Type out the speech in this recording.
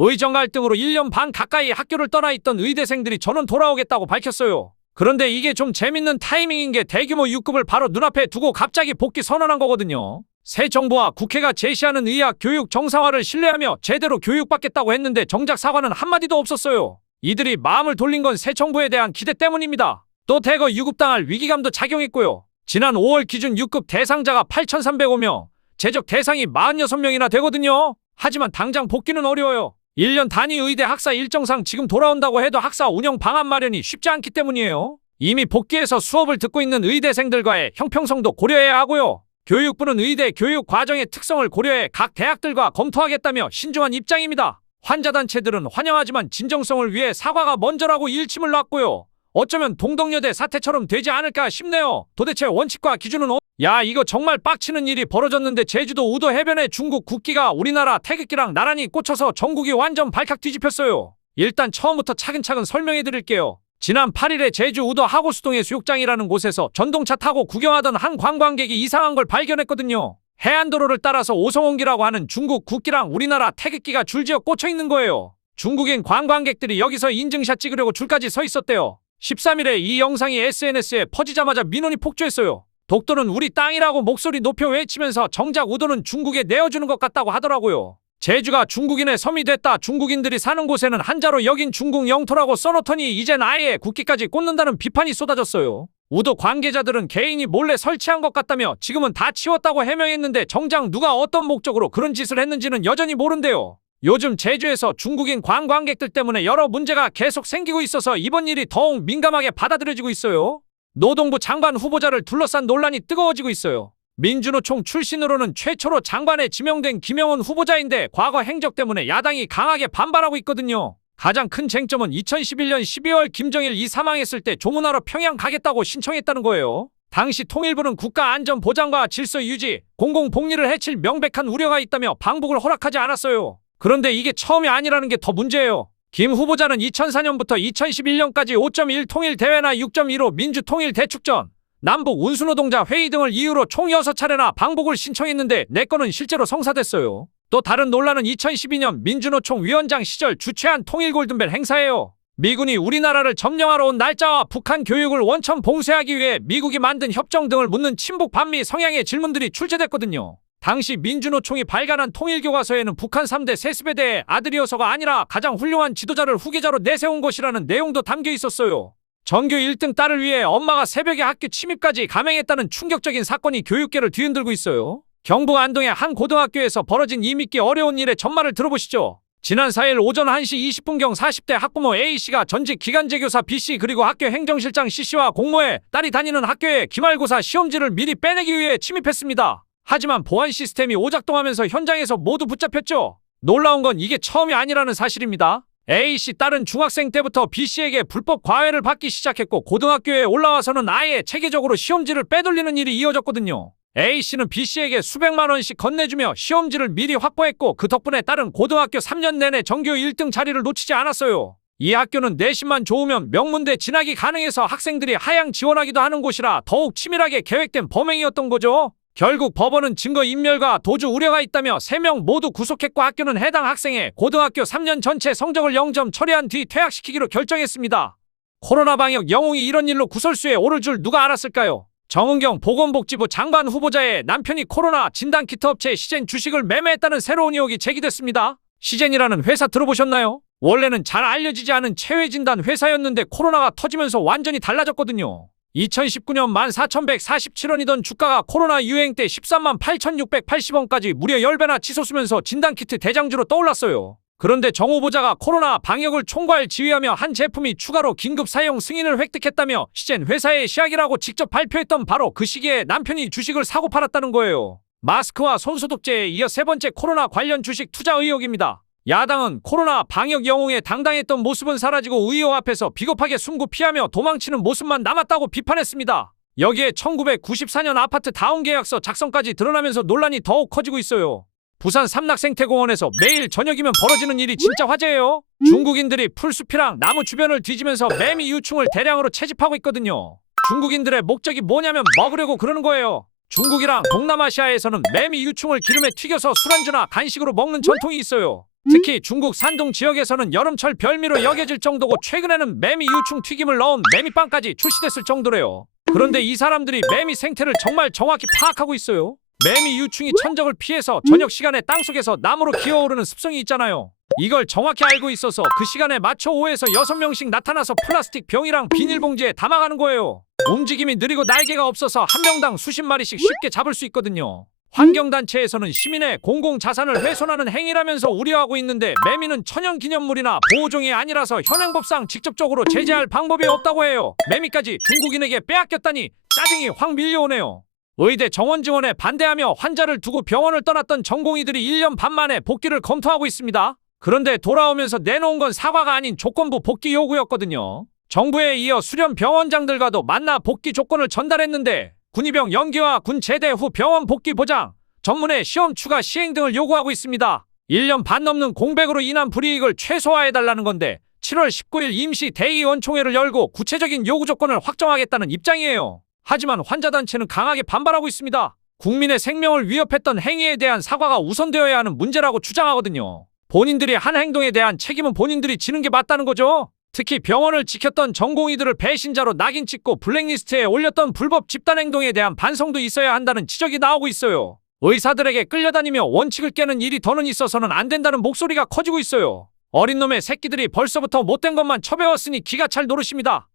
의정 갈등으로 1년 반 가까이 학교를 떠나 있던 의대생들이 전원 돌아오겠다고 밝혔어요. 그런데 이게 좀 재밌는 타이밍인 게 대규모 유급을 바로 눈앞에 두고 갑자기 복귀 선언한 거거든요. 새 정부와 국회가 제시하는 의학 교육 정상화를 신뢰하며 제대로 교육받겠다고 했는데 정작 사과는 한마디도 없었어요. 이들이 마음을 돌린 건 새 정부에 대한 기대 때문입니다. 또 대거 유급당할 위기감도 작용했고요. 지난 5월 기준 유급 대상자가 8,305명, 제적 대상이 46명이나 되거든요. 하지만 당장 복귀는 어려워요. 1년 단위 의대 학사 일정상 지금 돌아온다고 해도 학사 운영 방안 마련이 쉽지 않기 때문이에요. 이미 복귀해서 수업을 듣고 있는 의대생들과의 형평성도 고려해야 하고요. 교육부는 의대 교육 과정의 특성을 고려해 각 대학들과 검토하겠다며 신중한 입장입니다. 환자단체들은 환영하지만 진정성을 위해 사과가 먼저라고 일침을 놨고요. 어쩌면 동덕여대 사태처럼 되지 않을까 싶네요. 도대체 원칙과 기준은 야, 이거 정말 빡치는 일이 벌어졌는데 제주도 우도 해변에 중국 국기가 우리나라 태극기랑 나란히 꽂혀서 전국이 완전 발칵 뒤집혔어요. 일단 처음부터 차근차근 설명해 드릴게요. 지난 8일에 제주 우도 하고수동의 수욕장이라는 곳에서 전동차 타고 구경하던 한 관광객이 이상한 걸 발견했거든요. 해안도로를 따라서 오송옹기라고 하는 중국 국기랑 우리나라 태극기가 줄지어 꽂혀 있는 거예요. 중국인 관광객들이 여기서 인증샷 찍으려고 줄까지 서 있었대요. 13일에 이 영상이 SNS에 퍼지자마자 민원이 폭주했어요. 독도는 우리 땅이라고 목소리 높여 외치면서 정작 우도는 중국에 내어주는 것 같다고 하더라고요. 제주가 중국인의 섬이 됐다. 중국인들이 사는 곳에는 한자로 여긴 중국 영토라고 써놓더니 이젠 아예 국기까지 꽂는다는 비판이 쏟아졌어요. 우도 관계자들은 개인이 몰래 설치한 것 같다며 지금은 다 치웠다고 해명했는데 정작 누가 어떤 목적으로 그런 짓을 했는지는 여전히 모른대요. 요즘 제주에서 중국인 관광객들 때문에 여러 문제가 계속 생기고 있어서 이번 일이 더욱 민감하게 받아들여지고 있어요. 노동부 장관 후보자를 둘러싼 논란이 뜨거워지고 있어요. 민주노총 출신으로는 최초로 장관에 지명된 김영훈 후보자인데 과거 행적 때문에 야당이 강하게 반발하고 있거든요. 가장 큰 쟁점은 2011년 12월 김정일 이 사망했을 때 조문하러 평양 가겠다고 신청했다는 거예요. 당시 통일부는 국가안전보장과 질서 유지, 공공복리를 해칠 명백한 우려가 있다며 방북을 허락하지 않았어요. 그런데 이게 처음이 아니라는 게 더 문제예요. 김 후보자는 2004년부터 2011년까지 5.1 통일대회나 6.15 민주통일대축전, 남북 운수노동자 회의 등을 이유로 총 6차례나 방북을 신청했는데 내 거는 실제로 성사됐어요. 또 다른 논란은 2012년 민주노총 위원장 시절 주최한 통일골든벨 행사예요. 미군이 우리나라를 점령하러 온 날짜와 북한 교육을 원천 봉쇄하기 위해 미국이 만든 협정 등을 묻는 친북 반미 성향의 질문들이 출제됐거든요. 당시 민주노총이 발간한 통일교과서에는 북한 3대 세습에 아들이어서가 아니라 가장 훌륭한 지도자를 후계자로 내세운 것이라는 내용도 담겨 있었어요. 전교 1등 딸을 위해 엄마가 새벽에 학교 침입까지 감행했다는 충격적인 사건이 교육계를 뒤흔들고 있어요. 경북 안동의 한 고등학교에서 벌어진 이 믿기 어려운 일의 전말을 들어보시죠. 지난 4일 오전 1시 20분경 40대 학부모 A씨가 전직 기간제 교사 B씨 그리고 학교 행정실장 C씨와 공모해 딸이 다니는 학교에 기말고사 시험지를 미리 빼내기 위해 침입했습니다. 하지만 보안 시스템이 오작동하면서 현장에서 모두 붙잡혔죠. 놀라운 건 이게 처음이 아니라는 사실입니다. A씨 딸은 중학생 때부터 B씨에게 불법 과외를 받기 시작했고 고등학교에 올라와서는 아예 체계적으로 시험지를 빼돌리는 일이 이어졌거든요. A씨는 B씨에게 수백만 원씩 건네주며 시험지를 미리 확보했고 그 덕분에 딸은 고등학교 3년 내내 전교 1등 자리를 놓치지 않았어요. 이 학교는 내신만 좋으면 명문대 진학이 가능해서 학생들이 하향 지원하기도 하는 곳이라 더욱 치밀하게 계획된 범행이었던 거죠. 결국 법원은 증거인멸과 도주 우려가 있다며 3명 모두 구속했고 학교는 해당 학생의 고등학교 3년 전체 성적을 0점 처리한 뒤 퇴학시키기로 결정했습니다. 코로나 방역 영웅이 이런 일로 구설수에 오를 줄 누가 알았을까요? 정은경 보건복지부 장관 후보자의 남편이 코로나 진단키트 업체 시젠 주식을 매매했다는 새로운 의혹이 제기됐습니다. 시젠이라는 회사 들어보셨나요? 원래는 잘 알려지지 않은 체외진단 회사였는데 코로나가 터지면서 완전히 달라졌거든요. 2019년 14,147원이던 주가가 코로나 유행 때 13만 8,680원까지 무려 10배나 치솟으면서 진단키트 대장주로 떠올랐어요. 그런데 정 후보자가 코로나 방역을 총괄 지휘하며 한 제품이 추가로 긴급 사용 승인을 획득했다며 시젠 회사의 시약이라고 직접 발표했던 바로 그 시기에 남편이 주식을 사고 팔았다는 거예요. 마스크와 손소독제에 이어 세 번째 코로나 관련 주식 투자 의혹입니다. 야당은 코로나 방역 영웅의 당당했던 모습은 사라지고 의혹 앞에서 비겁하게 숨고 피하며 도망치는 모습만 남았다고 비판했습니다. 여기에 1994년 아파트 다운 계약서 작성까지 드러나면서 논란이 더욱 커지고 있어요. 부산 삼락생태공원에서 매일 저녁이면 벌어지는 일이 진짜 화제예요. 중국인들이 풀숲이랑 나무 주변을 뒤지면서 매미 유충을 대량으로 채집하고 있거든요. 중국인들의 목적이 뭐냐면 먹으려고 그러는 거예요. 중국이랑 동남아시아에서는 매미 유충을 기름에 튀겨서 술안주나 간식으로 먹는 전통이 있어요. 특히 중국 산둥 지역에서는 여름철 별미로 여겨질 정도고 최근에는 매미 유충 튀김을 넣은 매미빵까지 출시됐을 정도래요. 그런데 이 사람들이 매미 생태를 정말 정확히 파악하고 있어요. 매미 유충이 천적을 피해서 저녁 시간에 땅속에서 나무로 기어오르는 습성이 있잖아요. 이걸 정확히 알고 있어서 그 시간에 맞춰 5에서 6명씩 나타나서 플라스틱 병이랑 비닐봉지에 담아가는 거예요. 움직임이 느리고 날개가 없어서 한 명당 수십 마리씩 쉽게 잡을 수 있거든요. 환경단체에서는 시민의 공공자산을 훼손하는 행위라면서 우려하고 있는데 매미는 천연기념물이나 보호종이 아니라서 현행법상 직접적으로 제재할 방법이 없다고 해요. 매미까지 중국인에게 빼앗겼다니 짜증이 확 밀려오네요. 의대 정원 지원에 반대하며 환자를 두고 병원을 떠났던 전공의들이 1년 반 만에 복귀를 검토하고 있습니다. 그런데 돌아오면서 내놓은 건 사과가 아닌 조건부 복귀 요구였거든요. 정부에 이어 수련 병원장들과도 만나 복귀 조건을 전달했는데 군의병 연기와 군 제대 후 병원 복귀 보장, 전문의 시험 추가 시행 등을 요구하고 있습니다. 1년 반 넘는 공백으로 인한 불이익을 최소화해달라는 건데 7월 19일 임시 대의원총회를 열고 구체적인 요구 조건을 확정하겠다는 입장이에요. 하지만 환자단체는 강하게 반발하고 있습니다. 국민의 생명을 위협했던 행위에 대한 사과가 우선되어야 하는 문제라고 주장하거든요. 본인들이 한 행동에 대한 책임은 본인들이 지는 게 맞다는 거죠. 특히 병원을 지켰던 전공의들을 배신자로 낙인 찍고 블랙리스트에 올렸던 불법 집단행동에 대한 반성도 있어야 한다는 지적이 나오고 있어요. 의사들에게 끌려다니며 원칙을 깨는 일이 더는 있어서는 안 된다는 목소리가 커지고 있어요. 어린 놈의 새끼들이 벌써부터 못된 것만 쳐배웠으니 기가 찰 노릇입니다.